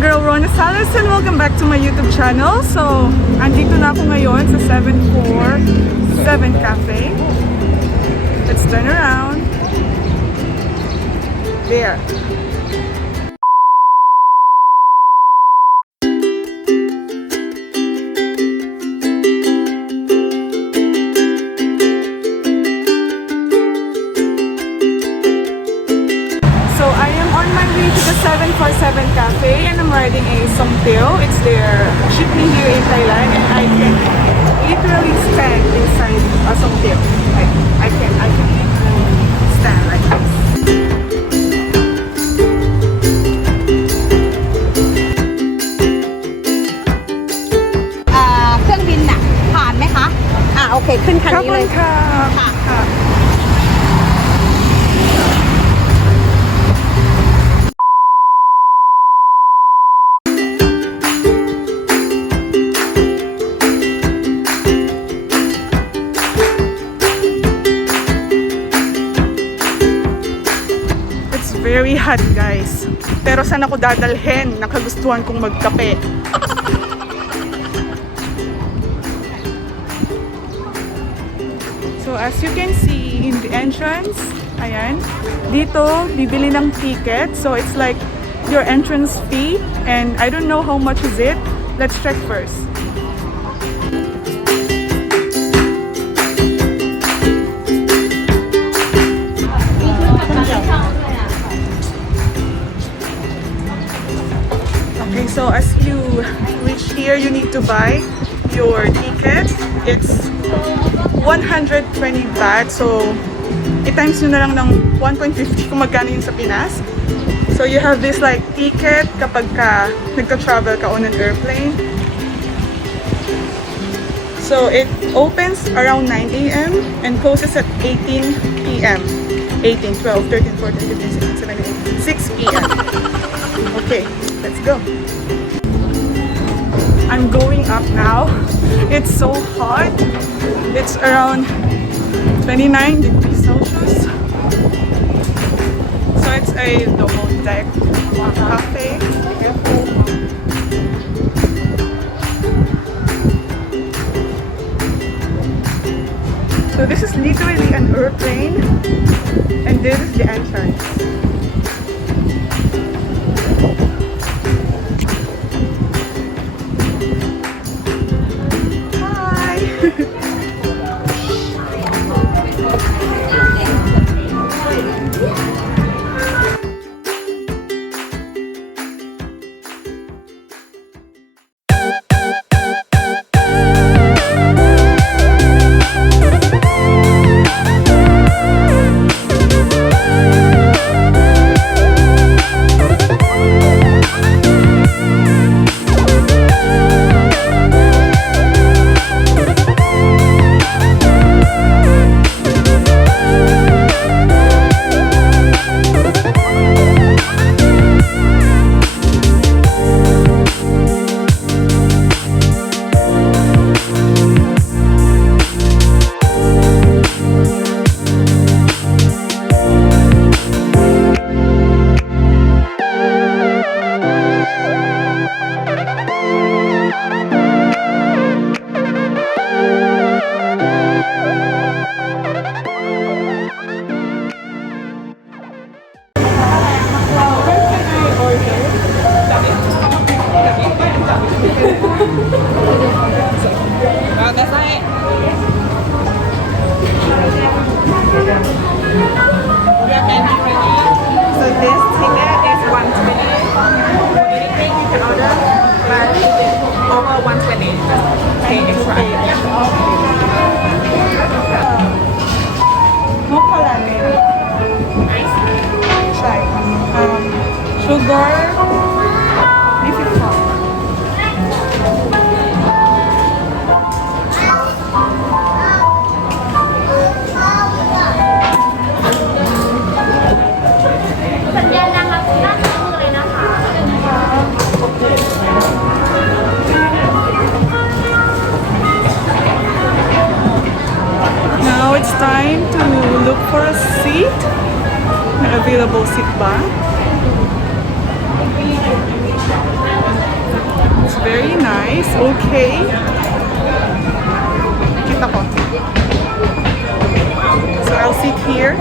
Girl Rona and welcome back to my YouTube channel. So, andito na ako ngayon sa 747 Cafe. Let's turn around. There. So I am on my way to the 747 Cafe and I'm riding a songteo. It's their jeepney here in Thailand and I can literally stand inside a songteo. I can literally stand like this. เครื่องบินน่ะผ่านไหมคะโอเคขึ้นคันนี้เลยค่ะ Very hot guys. Pero saan ako dadalhin? Nakagustuhan kong magkape. So as you can see in the entrance, ayan, dito bibili ng ticket. So it's like your entrance fee and I don't know how much is it. Let's check first. Okay, so as you reach here, you need to buy your ticket. It's 120 baht. So, i-times nyo na lang ng 1.50 kung magkano yun sa Pinas. So, you have this like ticket kapag ka nagka-travel ka on an airplane. So, it opens around 9 a.m. and closes at 18 p.m. 18, 12, 13, 14, 15, 16, 17, 18, 6 p.m. Okay, let's go. I'm going up now. It's so hot. It's around 29 degrees Celsius. So it's a double deck cafe. So this is literally an airplane and this is the entrance. Over 120. Pay extra. Mocha latte. Try. Sugar. Leafy frog. Now it's time to look for a seat. May available seat ba? It's very nice. Okay. Kita ko. So I'll sit here.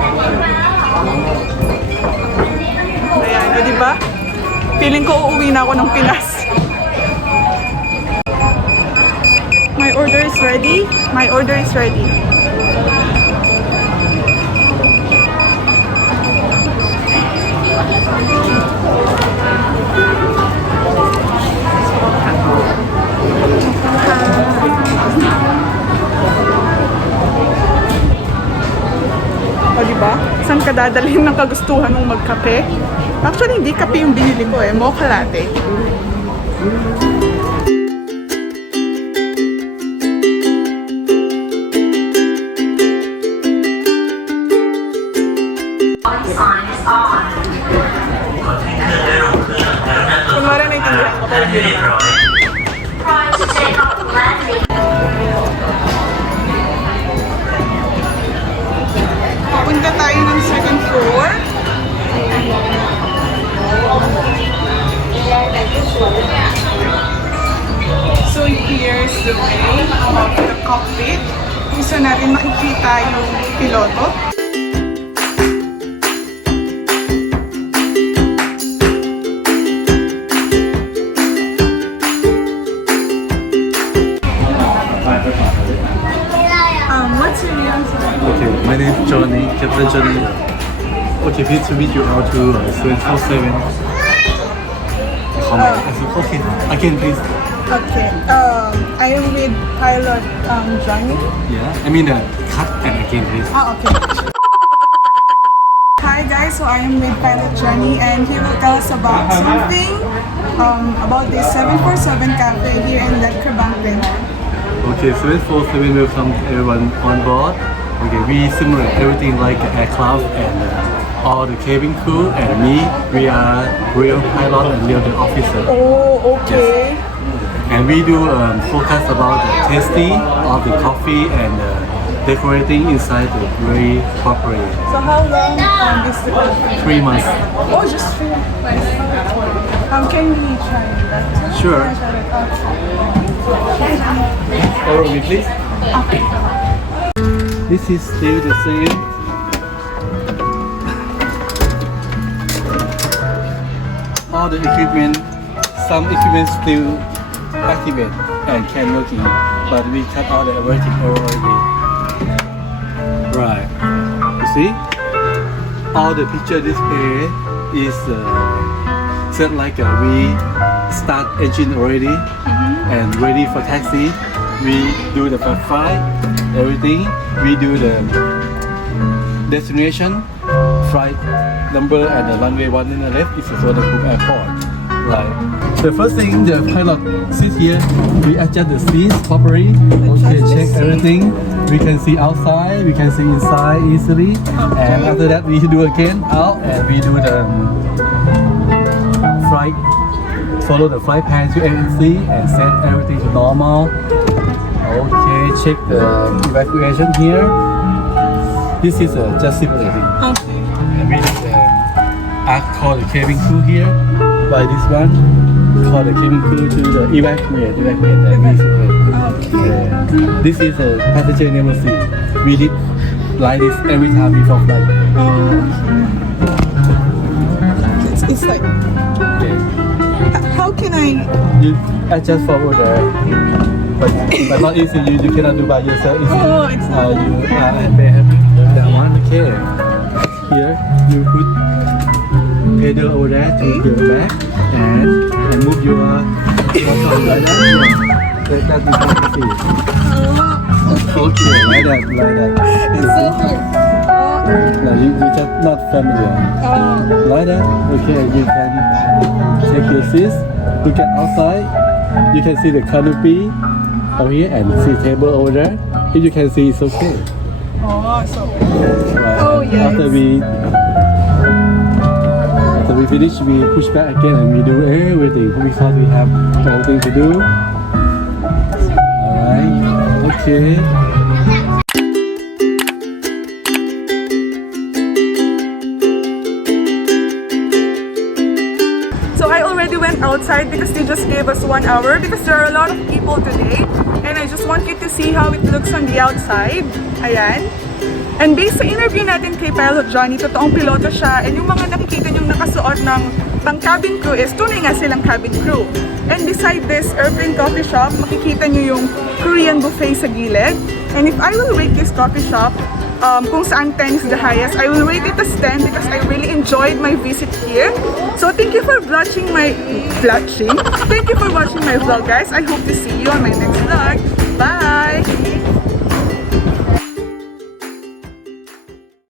Ayan, o diba? Feeling ko uuwi na ako ng Pinas. My order is ready. My order is ready. O diba? Saan ka dadalhin ng kagustuhan mong magkape? Actually, hindi kape yung binili ko eh. Mocha latte. Kunwari naiintindihan ko, pero hindi naman. Punta tayo ng second floor. So here's the way of the cockpit. Gusto natin makikita yung piloto. What's your name? Okay, my name is Johnny, Captain Johnny. Okay, please to meet you out to 747. Okay, again please. Okay. I am with pilot Johnny. Yeah, I mean cut and again please. Okay. Hi guys, so I am with pilot Johnny and he will tell us about something about this 747 cafe here in Lekker. Okay, 747 welcome everyone on board. Okay, we simulate everything like aircraft and all the cabin crew and me. We are real pilot and real officer. Oh, okay. Yes. And we do focus about the tasty of the coffee and decorating inside the very properly. So how long is the coffee? 3 months. Oh, just 3 months. Can we try that? Sure. Follow me please. Okay. This is still the same. All the equipment, some equipment still activate and can working, but we cut out the everything already. Right. You see? All the picture display is set like we start engine already and ready for taxi. We do the flight, everything. We do the destination, flight number and the runway 1 in the left is the Cook Airport. Right. The first thing, the pilot sits here. We adjust the seats properly. Okay, check everything. We can see outside, we can see inside easily. And after that, we do again out and we do the flight. Follow the flight plan to ANC and set everything to normal. Okay, check the evacuation here. This is just simulating. Okay. And we need the act called the cabin crew here. By this one, call the cabin crew to the evacuate and evacuate. Okay. Yeah. This is a passenger never see. We did like this every time before flight. It's like, Okay. how can I? You adjust forward there. But not easy, you cannot do by yourself. Easy. Oh, it's not. You have that one. Okay. Here you put pedal over there to the back and move your Like that. That you can see. Okay, like that. It's so cute. No, you just not familiar. Like that. Okay, you can take your seats. Look at outside. You can see the canopy over here and see table over there. If you can see, it's okay. Oh, so Right. Oh, yes. After we finish, we push back again and we do everything because we have everything to do. Alright. Okay. So I already went outside because they just gave us 1 hour because there are a lot of people today. And I just want you to see how it looks on the outside. Ayan. And based sa interview natin kay Pilot Johnny, totoong piloto siya. And yung mga nakikita niyong nakasuot ng pang-cabin crew is tunay nga silang cabin crew. And beside this airplane coffee shop, makikita niyo yung Korean buffet sa gilid. And if I will rate this coffee shop, kung saan 10 is the highest, I will rate it as 10 because I really enjoyed my visit here. So thank you for watching my vlog, guys. I hope to see you on my next vlog.